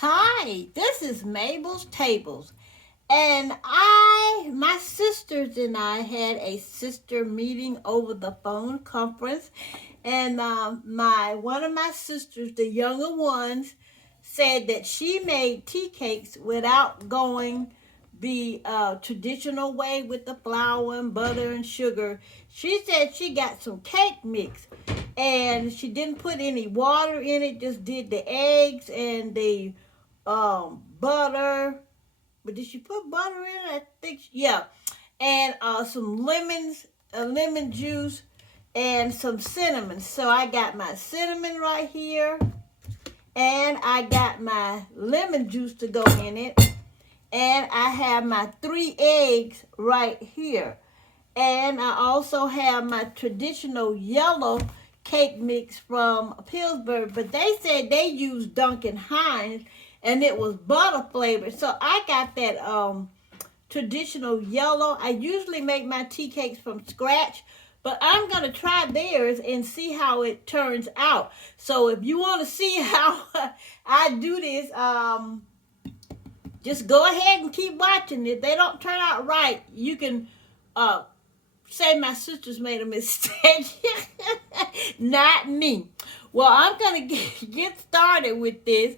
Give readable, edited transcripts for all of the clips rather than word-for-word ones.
Hi, this is Mabel's Tables. And my sisters and I had a sister meeting over the phone conference. And one of my sisters, the younger ones, said that she made tea cakes without going the traditional way with the flour and butter and sugar. She said she got some cake mix and she didn't put any water in it, just did the eggs and the butter. But did she put butter in it? I think, yeah. And some lemon juice, and some cinnamon. So I got my cinnamon right here, and I got my lemon juice to go in it, and I have my 3 eggs right here. And I also have my traditional yellow cake mix from Pillsbury, but they said they used Duncan Hines and it was butter flavored. So I got that traditional yellow. I usually make my tea cakes from scratch, but I'm going to try theirs and see how it turns out. So if you want to see how I do this, just go ahead and keep watching. If they don't turn out right, you can uh, say my sisters made a mistake, not me. Well, I'm going to get started with this.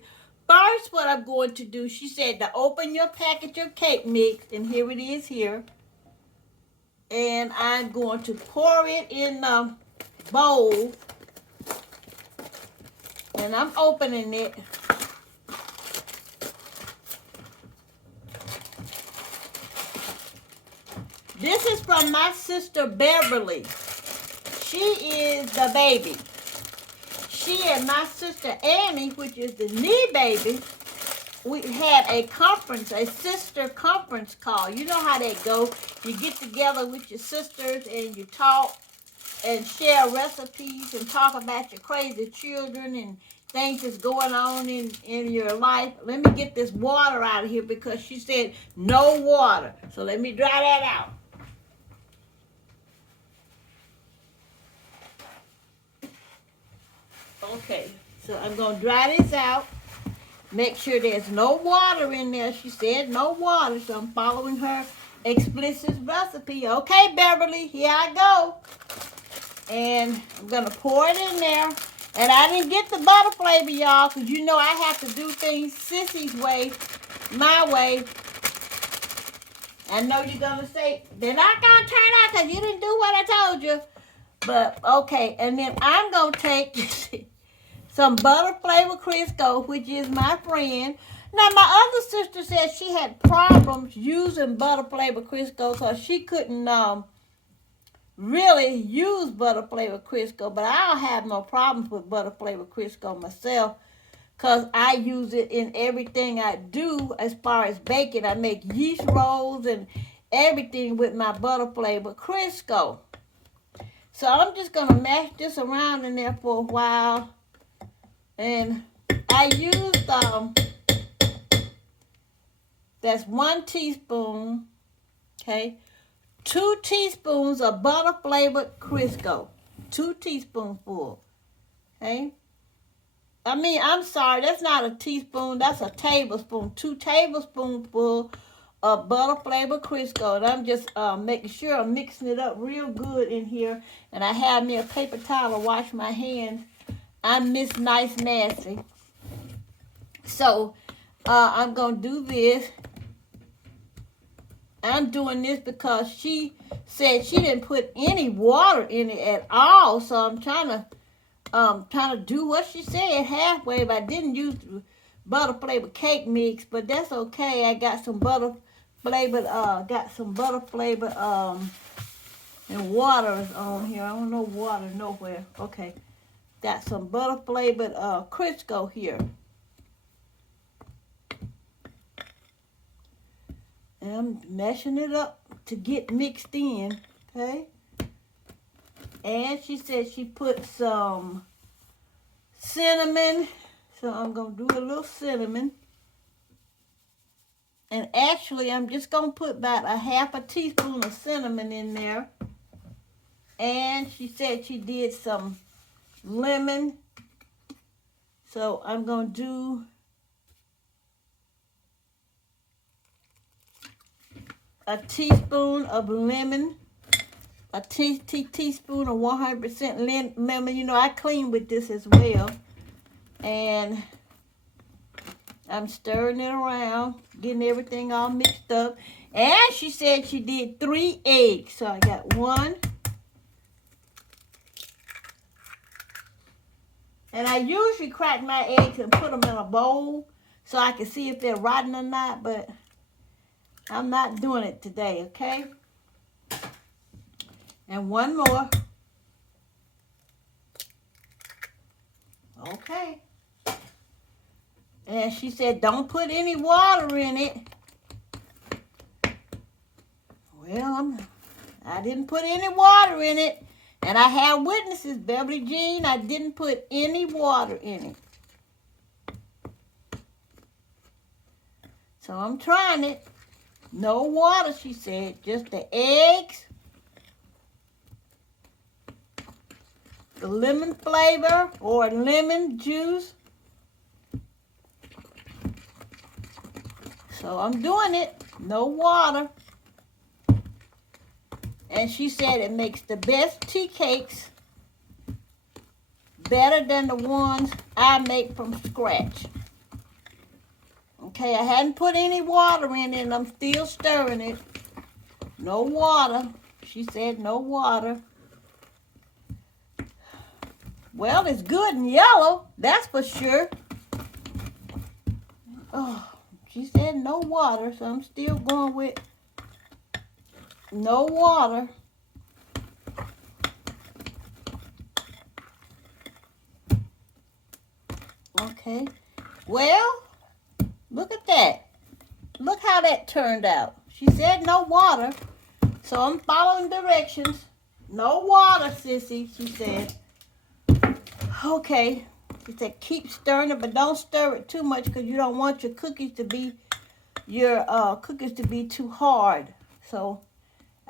First, what I'm going to do, she said to open your package of cake mix, and here it is here. And I'm going to pour it in the bowl, and I'm opening it. This is from my sister Beverly. She is the baby. She and my sister Annie, which is the knee baby, we had a conference, a sister conference call. You know how that go. You get together with your sisters and you talk and share recipes and talk about your crazy children and things that's going on in your life. Let me get this water out of here because she said no water. So let me dry that out. Okay, so I'm going to dry this out. Make sure there's no water in there. She said no water, so I'm following her explicit recipe. Okay, Beverly, here I go. And I'm going to pour it in there. And I didn't get the butter flavor, y'all, because you know I have to do things Sissy's way, my way. I know you're going to say, they're not going to turn out because you didn't do what I told you. But, okay, and then I'm going to take some butter flavored Crisco, which is my friend. Now, my other sister said she had problems using butter flavored Crisco because she couldn't really use butter flavored Crisco. But I don't have no problems with butter flavored Crisco myself because I use it in everything I do as far as baking. I make yeast rolls and everything with my butter flavored Crisco. So I'm just going to mash this around in there for a while. And I used, that's 1 teaspoon, okay, 2 teaspoons of butter flavored Crisco, 2 teaspoonfuls, okay. I'm sorry, that's not a teaspoon, that's a tablespoon, 2 tablespoonfuls of butter flavored Crisco. And I'm just making sure I'm mixing it up real good in here. And I have me a paper towel to wash my hands. I'm Miss Nice Nasty. So, I'm going to do this. I'm doing this because she said she didn't put any water in it at all. So I'm trying to do what she said halfway, but I didn't use butter flavored cake mix, but that's okay. I got some butter flavored, and water is on here. I don't know water nowhere. Okay. Got some butter flavored Crisco here. And I'm mashing it up to get mixed in, okay? And she said she put some cinnamon. So I'm going to do a little cinnamon. And actually, I'm just going to put about a half a teaspoon of cinnamon in there. And she said she did some lemon. So I'm going to do a teaspoon of lemon, a teaspoon of 100% lemon. You know, I clean with this as well. And I'm stirring it around, getting everything all mixed up. And she said she did 3 eggs. So I got 1. And I usually crack my eggs and put them in a bowl so I can see if they're rotten or not. But I'm not doing it today, okay? And 1 more. Okay. And she said, don't put any water in it. Well, I didn't put any water in it. And I have witnesses, Beverly Jean, I didn't put any water in it. So I'm trying it. No water, she said. Just the eggs, the lemon flavor or lemon juice. So I'm doing it. No water. And she said it makes the best tea cakes, better than the ones I make from scratch. Okay, I hadn't put any water in it and I'm still stirring it. No water. She said no water. Well, it's good and yellow, that's for sure. Oh, she said no water, so I'm still going with no water. Okay. Well, look at that. Look how that turned out. She said no water. So I'm following directions. No water, sissy, she said. Okay. She said keep stirring it, but don't stir it too much because you don't want your cookies to be too hard. So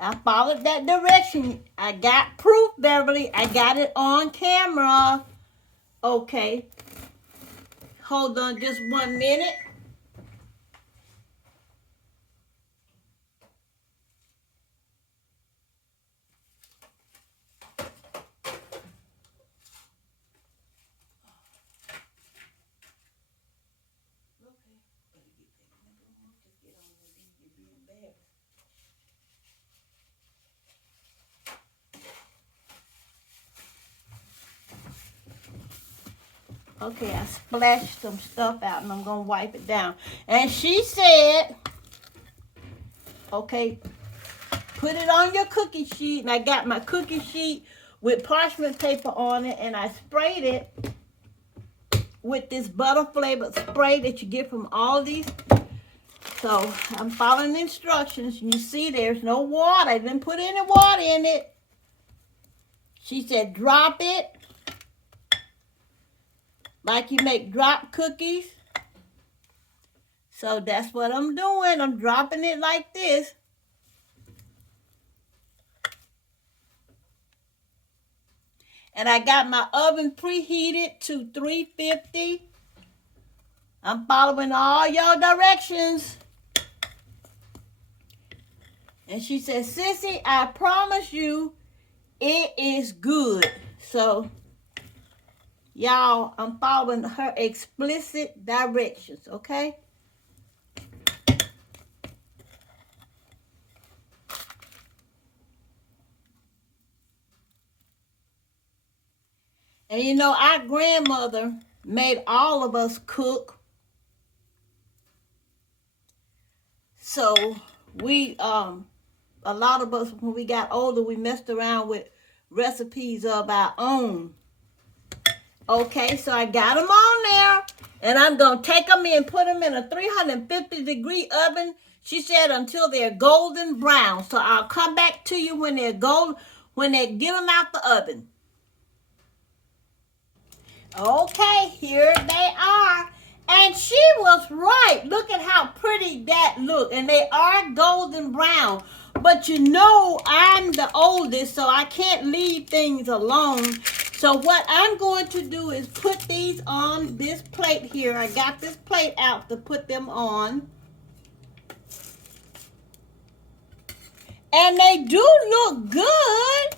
I followed that direction. I got proof, Beverly. I got it on camera. Okay. Hold on just 1 minute. Okay, I splashed some stuff out and I'm going to wipe it down. And she said, okay, put it on your cookie sheet. And I got my cookie sheet with parchment paper on it. And I sprayed it with this butter flavored spray that you get from Aldi's. So I'm following the instructions. You see there's no water. I didn't put any water in it. She said drop it. Like you make drop cookies. So that's what I'm doing. I'm dropping it like this. And I got my oven preheated to 350. I'm following all your directions. And she said, sissy, I promise you it is good. So y'all, I'm following her explicit directions, okay? And you know, our grandmother made all of us cook. So we, a lot of us, when we got older, we messed around with recipes of our own. Okay, so I got them on there. And I'm going to take them in, put them in a 350-degree oven. She said until they're golden brown. So I'll come back to you when they're when they get them out the oven. Okay, here they are. And she was right. Look at how pretty that look. And they are golden brown. But you know I'm the oldest, so I can't leave things alone. So what I'm going to do is put these on this plate here. I got this plate out to put them on. And they do look good.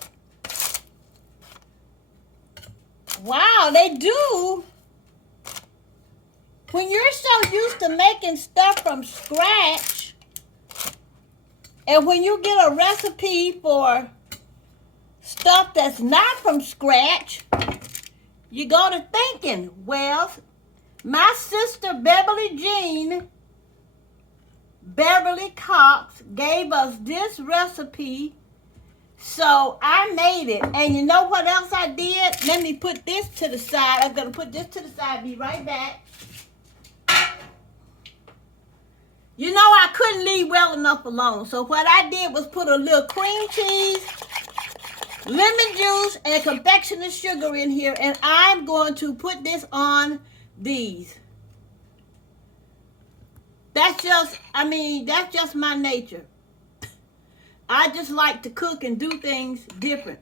Wow, they do. When you're so used to making stuff from scratch, and when you get a recipe for stuff that's not from scratch, you go to thinking, well, my sister Beverly Cox gave us this recipe, so I made it. And you know what else I did? Let me put this to the side. I'm going to put this to the side. Be right back. You know I couldn't leave well enough alone. So what I did was put a little cream cheese, lemon juice, and confectioner's sugar in here. And I'm going to put this on these. That's just my nature. I just like to cook and do things different.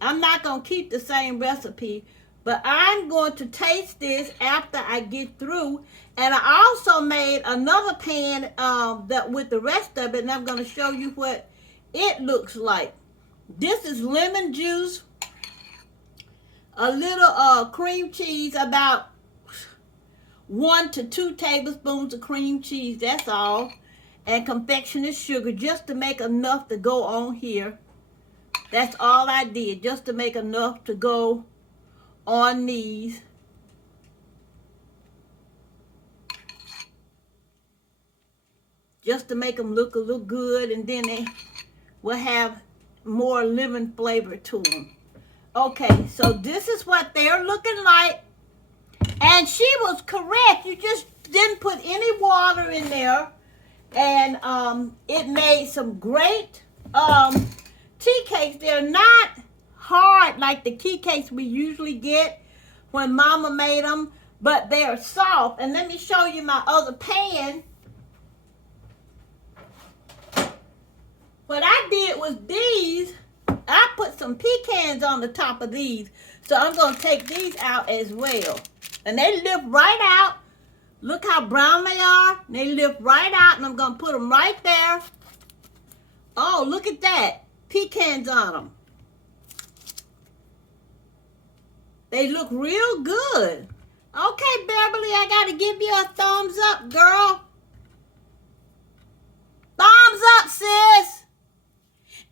I'm not going to keep the same recipe, but I'm going to taste this after I get through. And I also made another pan that with the rest of it, and I'm going to show you what it looks like. This is lemon juice, a little cream cheese, about 1 to 2 tablespoons of cream cheese, that's all, and confectioner's sugar, just to make enough to go on here. That's all I did, just to make enough to go on these. Just to make them look a little good, and then they will have more lemon flavor to them. Okay, so this is what they're looking like. And she was correct. You just didn't put any water in there. And it made some great tea cakes. They're not hard like the tea cakes we usually get when Mama made them, but they're soft. And let me show you my other pan. What I did was these. I put some pecans on the top of these. So I'm going to take these out as well. And they lift right out. Look how brown they are. They lift right out, and I'm going to put them right there. Oh, look at that. Pecans on them. They look real good. Okay, Beverly, I got to give you a thumbs up, girl. Thumbs up, sis.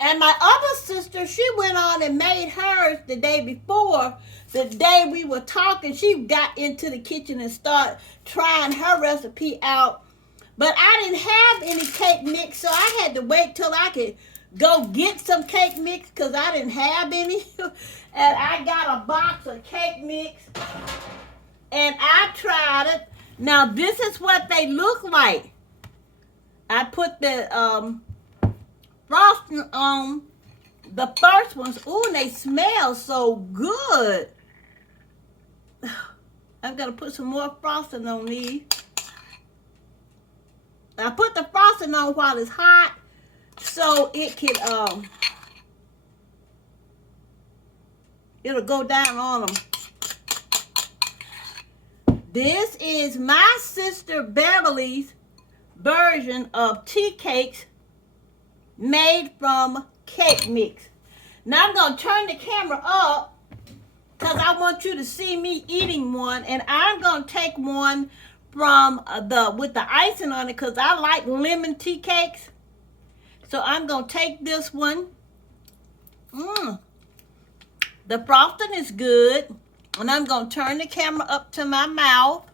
And my other sister, she went on and made hers the day before. The day we were talking, she got into the kitchen and started trying her recipe out. But I didn't have any cake mix, so I had to wait till I could go get some cake mix because I didn't have any. And I got a box of cake mix, and I tried it. Now, this is what they look like. I put the frosting on the first ones. Ooh, and they smell so good. I've got to put some more frosting on these. I put the frosting on while it's hot so it can it'll go down on them. This is my sister Beverly's version of tea cakes made from cake mix. Now I'm going to turn the camera up because I want you to see me eating one, and I'm going to take one from with the icing on it because I like lemon tea cakes. So I'm going to take this one. The frosting is good, and I'm going to turn the camera up to my mouth,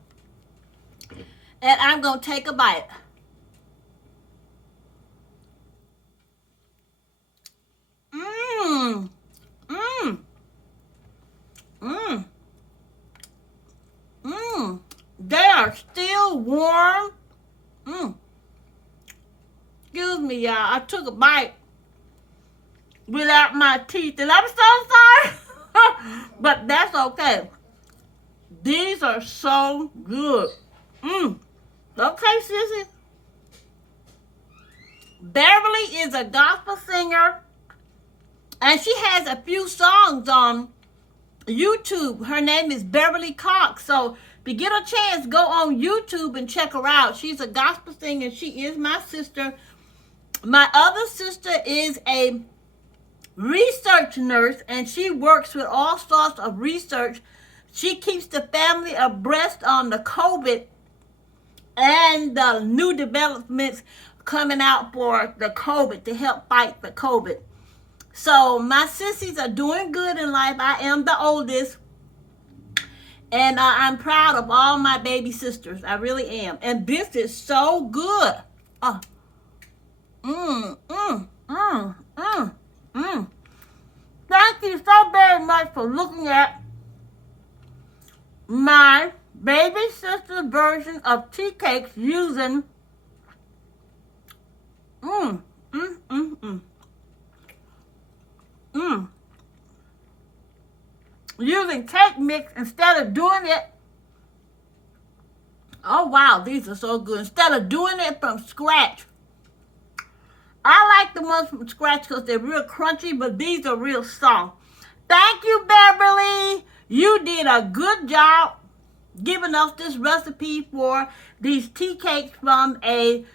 and I'm going to take a bite. They are still warm. Excuse me, y'all. I took a bite without my teeth, and I'm so sorry. But that's okay. These are so good. Okay, sissy. Beverly is a gospel singer, and she has a few songs on YouTube. Her name is Beverly Cox. So if you get a chance, go on YouTube and check her out. She's a gospel singer. She is my sister. My other sister is a research nurse, and she works with all sorts of research. She keeps the family abreast on the COVID and the new developments coming out for the COVID to help fight the COVID. So my sissies are doing good in life. I am the oldest, and I'm proud of all my baby sisters. I really am. And this is so good. Thank you so very much for looking at my baby sister version of tea cakes using using cake mix instead of doing it. Oh wow, these are so good. Instead of doing it from scratch. I like the ones from scratch because they're real crunchy, but these are real soft. Thank you, Beverly. You did a good job giving us this recipe for these tea cakes from a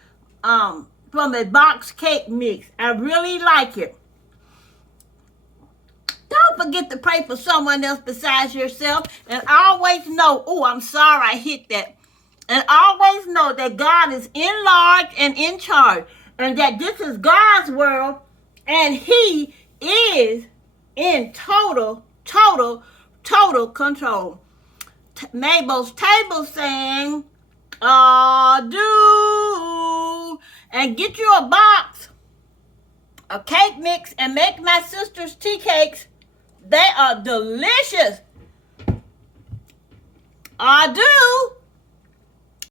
box cake mix. I really like it. Don't forget to pray for someone else besides yourself. And always know, oh, I'm sorry I hit that. And always know that God is in large and in charge. And that this is God's world. And he is in total control. Mabel's table saying, do. And get you a box of cake mix and make my sister's tea cakes. They are delicious. I do.